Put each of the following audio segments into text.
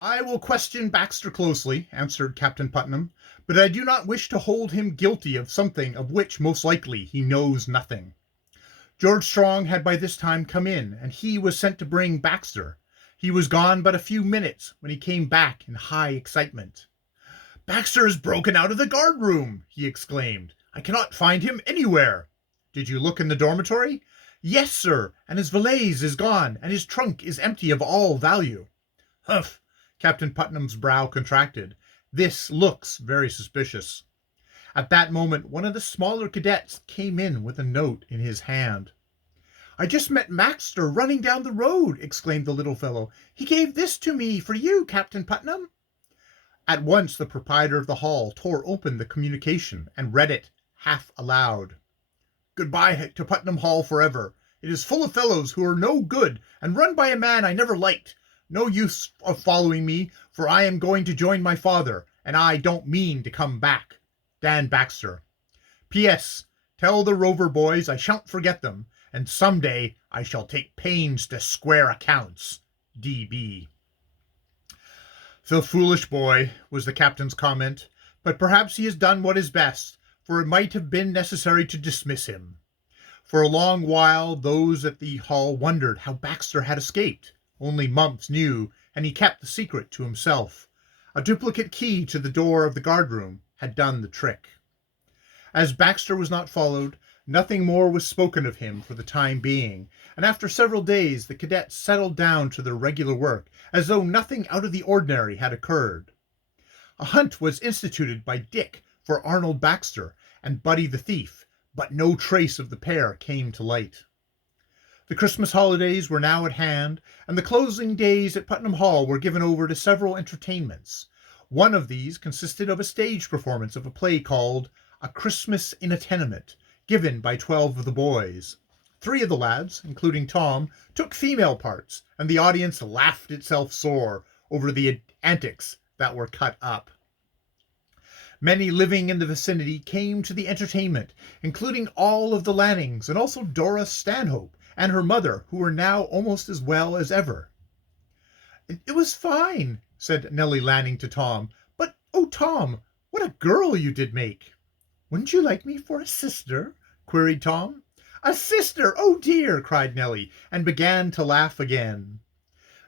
"I will question Baxter closely," answered Captain Putnam, "but I do not wish to hold him guilty of something of which most likely he knows nothing." George Strong had by this time come in, and he was sent to bring Baxter. He was gone but a few minutes when he came back in high excitement. "Baxter has broken out of the guard room!" he exclaimed. "I cannot find him anywhere." "Did you look in the dormitory?" "Yes, sir, and his valise is gone, and his trunk is empty of all value." "Humph!" Captain Putnam's brow contracted. "This looks very suspicious." At that moment one of the smaller cadets came in with a note in his hand. "I just met Baxter running down the road," exclaimed the little fellow. "He gave this to me for you, Captain Putnam." At once the proprietor of the hall tore open the communication and read it half aloud. "Goodbye to Putnam Hall forever. It is full of fellows who are no good and run by a man I never liked. No use of following me, for I am going to join my father, and I don't mean to come back. Dan Baxter. P.S. Tell the Rover boys I shan't forget them, and some day I shall take pains to square accounts. D.B." "The foolish boy," was the captain's comment, "but perhaps he has done what is best, for it might have been necessary to dismiss him." For a long while those at the hall wondered how Baxter had escaped. Only Mumps knew, and he kept the secret to himself. A duplicate key to the door of the guardroom had done the trick. As Baxter was not followed, nothing more was spoken of him for the time being, and after several days the cadets settled down to their regular work, as though nothing out of the ordinary had occurred. A hunt was instituted by Dick for Arnold Baxter and Buddy the thief, but no trace of the pair came to light. The Christmas holidays were now at hand, and the closing days at Putnam Hall were given over to several entertainments. One of these consisted of a stage performance of a play called A Christmas in a Tenement, given by 12 of the boys. 3 of the lads, including Tom, took female parts, and the audience laughed itself sore over the antics that were cut up. Many living in the vicinity came to the entertainment, including all of the Lannings, and also Dora Stanhope and her mother, who were now almost as well as ever. "It was fine," said Nellie Lanning to Tom. "But, oh, Tom, what a girl you did make." "Wouldn't you like me for a sister?" queried Tom. "A sister! Oh, dear!" cried Nellie, and began to laugh again.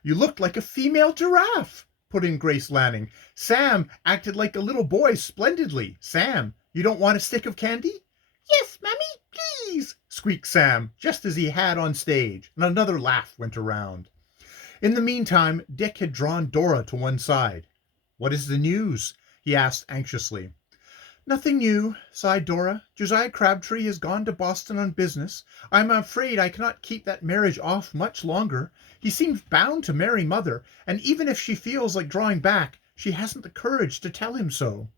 "You looked like a female giraffe," put in Grace Lanning. "Sam acted like a little boy splendidly. Sam, you don't want a stick of candy?" "Yes, Mummy, please," squeaked Sam, just as he had on stage, and another laugh went around. In the meantime, Dick had drawn Dora to one side. "What is the news?" he asked anxiously. "Nothing new," sighed Dora. "Josiah Crabtree has gone to Boston on business. I am afraid I cannot keep that marriage off much longer. He seems bound to marry Mother, and even if she feels like drawing back, she hasn't the courage to tell him so."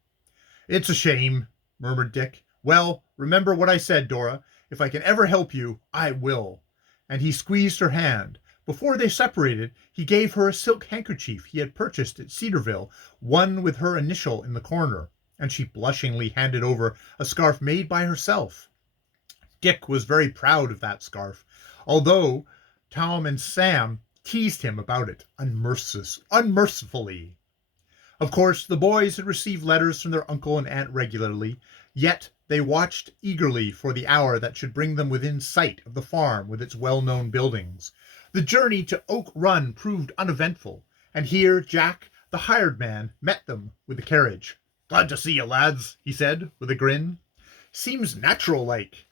"It's a shame," murmured Dick. "Well, remember what I said, Dora. If I can ever help you, I will." And he squeezed her hand. Before they separated, he gave her a silk handkerchief he had purchased at Cedarville, one with her initial in the corner, and she blushingly handed over a scarf made by herself. Dick was very proud of that scarf, although Tom and Sam teased him about it unmercifully. Of course, the boys had received letters from their uncle and aunt regularly, yet they watched eagerly for the hour that should bring them within sight of the farm with its well-known buildings. The journey to Oak Run proved uneventful, and here Jack, the hired man, met them with the carriage. "Glad to see you, lads," he said, with a grin. "Seems natural-like."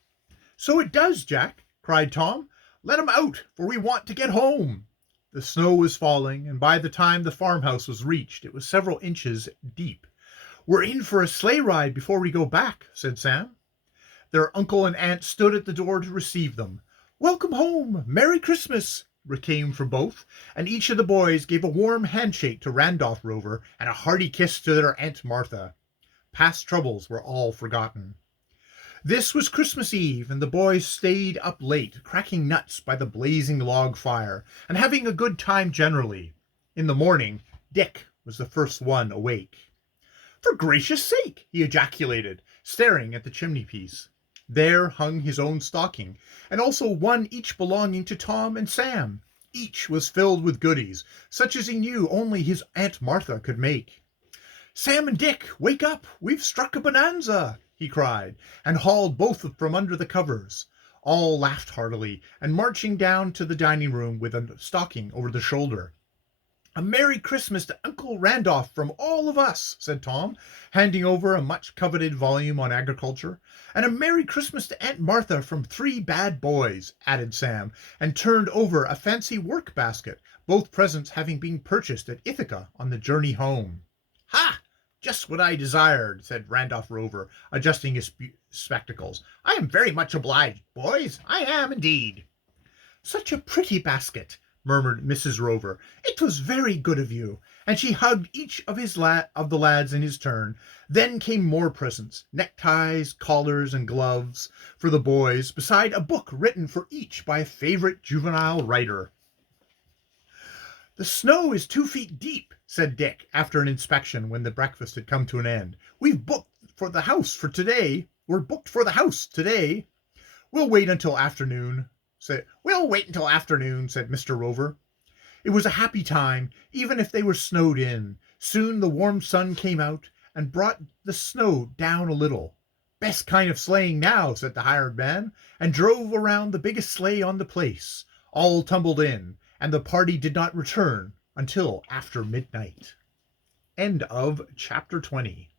"So it does, Jack," cried Tom. "Let 'em out, for we want to get home." The snow was falling, and by the time the farmhouse was reached, it was several inches deep. "We're in for a sleigh ride before we go back," said Sam. Their uncle and aunt stood at the door to receive them. "Welcome home! Merry Christmas!" came from both, and each of the boys gave a warm handshake to Randolph Rover and a hearty kiss to their Aunt Martha. Past troubles were all forgotten. This was Christmas Eve, and the boys stayed up late, cracking nuts by the blazing log fire, and having a good time generally. In the morning, Dick was the first one awake. "For gracious sake!" he ejaculated, staring at the chimney-piece. There hung his own stocking, and also one each belonging to Tom and Sam. Each was filled with goodies, such as he knew only his Aunt Martha could make. "Sam and Dick, wake up! We've struck a bonanza!" he cried, and hauled both from under the covers. All laughed heartily, and marching down to the dining room with a stocking over the shoulder. "A Merry Christmas to Uncle Randolph from all of us," said Tom, handing over a much-coveted volume on agriculture. "And a Merry Christmas to Aunt Martha from 3 bad boys," added Sam, and turned over a fancy work-basket, both presents having been purchased at Ithaca on the journey home. "Ha! Just what I desired," said Randolph Rover, adjusting his spectacles. "I am very much obliged, boys. I am, indeed." "Such a pretty basket," murmured Mrs. Rover. "It was very good of you," and she hugged each of the lads in his turn. Then came more presents, neckties, collars, and gloves for the boys, beside a book written for each by a favorite juvenile writer. "The snow is 2 feet deep," said Dick, after an inspection when the breakfast had come to an end. We're booked for the house today." "We'll wait until afternoon," said Mr. Rover. It was a happy time, even if they were snowed in. Soon the warm sun came out and brought the snow down a little. "Best kind of sleighing now," said the hired man, and drove around the biggest sleigh on the place. All tumbled in, and the party did not return until after midnight. End of chapter 20.